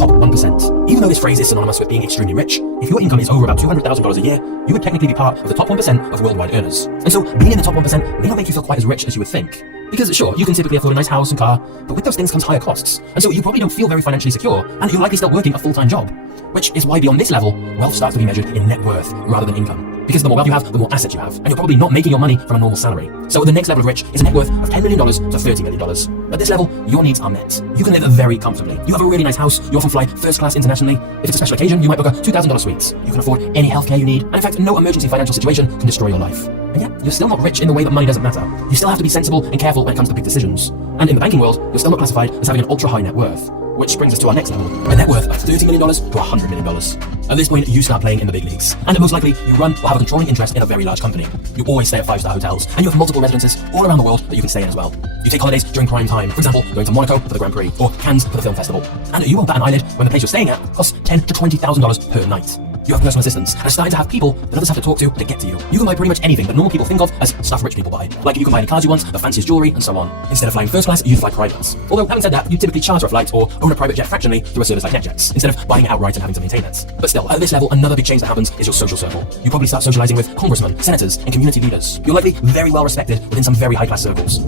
top 1%. Even though this phrase is synonymous with being extremely rich, if your income is over about $200,000 a year, you would technically be part of the top 1% of worldwide earners. And so, being in the top 1% may not make you feel quite as rich as you would think. Because sure, you can typically afford a nice house and car, but with those things comes higher costs. And so you probably don't feel very financially secure, and you're likely still working a full-time job. Which is why beyond this level, wealth starts to be measured in net worth rather than income. Because the more wealth you have, the more assets you have, and you're probably not making your money from a normal salary. So the next level of rich is a net worth of $10 million to $30 million. At this level, your needs are met. You can live very comfortably. You have a really nice house, you often fly first class internationally. If it's a special occasion, you might book a $2,000 suite. You can afford any healthcare you need, and in fact, no emergency financial situation can destroy your life. And yet, you're still not rich in the way that money doesn't matter. You still have to be sensible and careful when it comes to big decisions. And in the banking world, you're still not classified as having an ultra-high net worth. Which brings us to our next level, a net worth of $30 million to $100 million. At this point, you start playing in the big leagues. And most likely, you run or have a controlling interest in a very large company. You always stay at 5-star hotels, and you have multiple residences all around the world that you can stay in as well. You take holidays during prime time, for example, going to Monaco for the Grand Prix, or Cannes for the film festival. And you won't bat an eyelid when the place you're staying at costs $10,000 to $20,000 per night. You have personal assistants, and are starting to have people that others have to talk to get to you. You can buy pretty much anything that normal people think of as stuff rich people buy. Like you can buy any cars you want, the fanciest jewelry, and so on. Instead of flying first class, you fly private. Although, having said that, you typically charter a flight or own a private jet fractionally through a service like NetJets, instead of buying it outright and having to maintain it. But still, at this level, another big change that happens is your social circle. You probably start socializing with congressmen, senators, and community leaders. You're likely very well respected within some very high-class circles.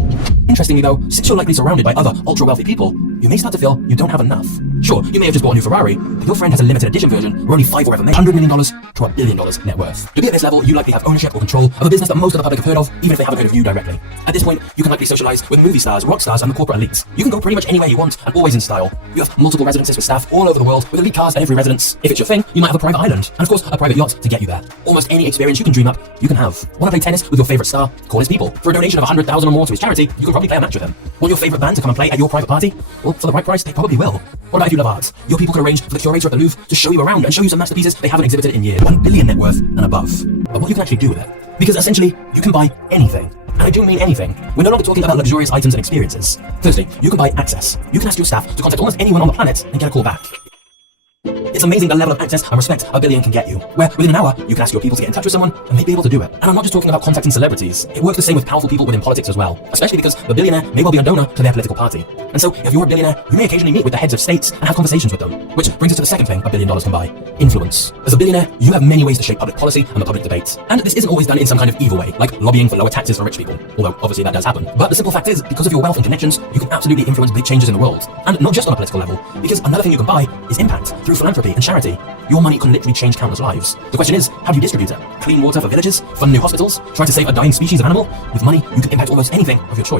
Interestingly though, since you're likely surrounded by other ultra-wealthy people, you may start to feel you don't have enough. Sure, you may have just bought a new Ferrari, but your friend has a limited edition version where only 5 were ever made. $100 million to $1 billion net worth. To be at this level, you likely have ownership or control of a business that most of the public have heard of, even if they haven't heard of you directly. At this point, you can likely socialize with movie stars, rock stars, and the corporate elite. You can go pretty much anywhere you want, and always in style. You have multiple residences with staff all over the world, with elite cars at every residence. If it's your thing, you might have a private island, and of course, a private yacht to get you there. Almost any experience you can dream up, you can have. Want to play tennis with your favorite star? Call his people. For a donation of $100,000 or more to his charity, you can probably play a match with him. Want your favorite band to come and play at your private party? Well, for the right price, they probably will. What about if you love art? Your people can arrange for the curator at the Louvre to show you around and show you some masterpieces they haven't exhibited in years. $1 billion net worth and above. But what you can actually do with it? Because essentially, you can buy anything. And I do mean anything. We're no longer talking about luxurious items and experiences. Firstly, you can buy access. You can ask your staff to contact almost anyone on the planet and get a call back. It's amazing the level of access and respect $1 billion can get you, where within an hour, you can ask your people to get in touch with someone and they'd be able to do it. And I'm not just talking about contacting celebrities. It works the same with powerful people within politics as well, especially because the billionaire may well be a donor to their political party. And so, if you're a billionaire, you may occasionally meet with the heads of states and have conversations with them, which brings us to the second thing $1 billion can buy, influence. As a billionaire, you have many ways to shape public policy and the public debate. And this isn't always done in some kind of evil way, like lobbying for lower taxes for rich people, although obviously that does happen. But the simple fact is, because of your wealth and connections, you can absolutely influence big changes in the world. And not just on a political level, because another thing you can buy is impact through philanthropy and charity. Your money can literally change countless lives. The question is, how do you distribute it? Clean water for villages? Fund new hospitals? Try to save a dying species of animal? With money, you can impact almost anything of your choice.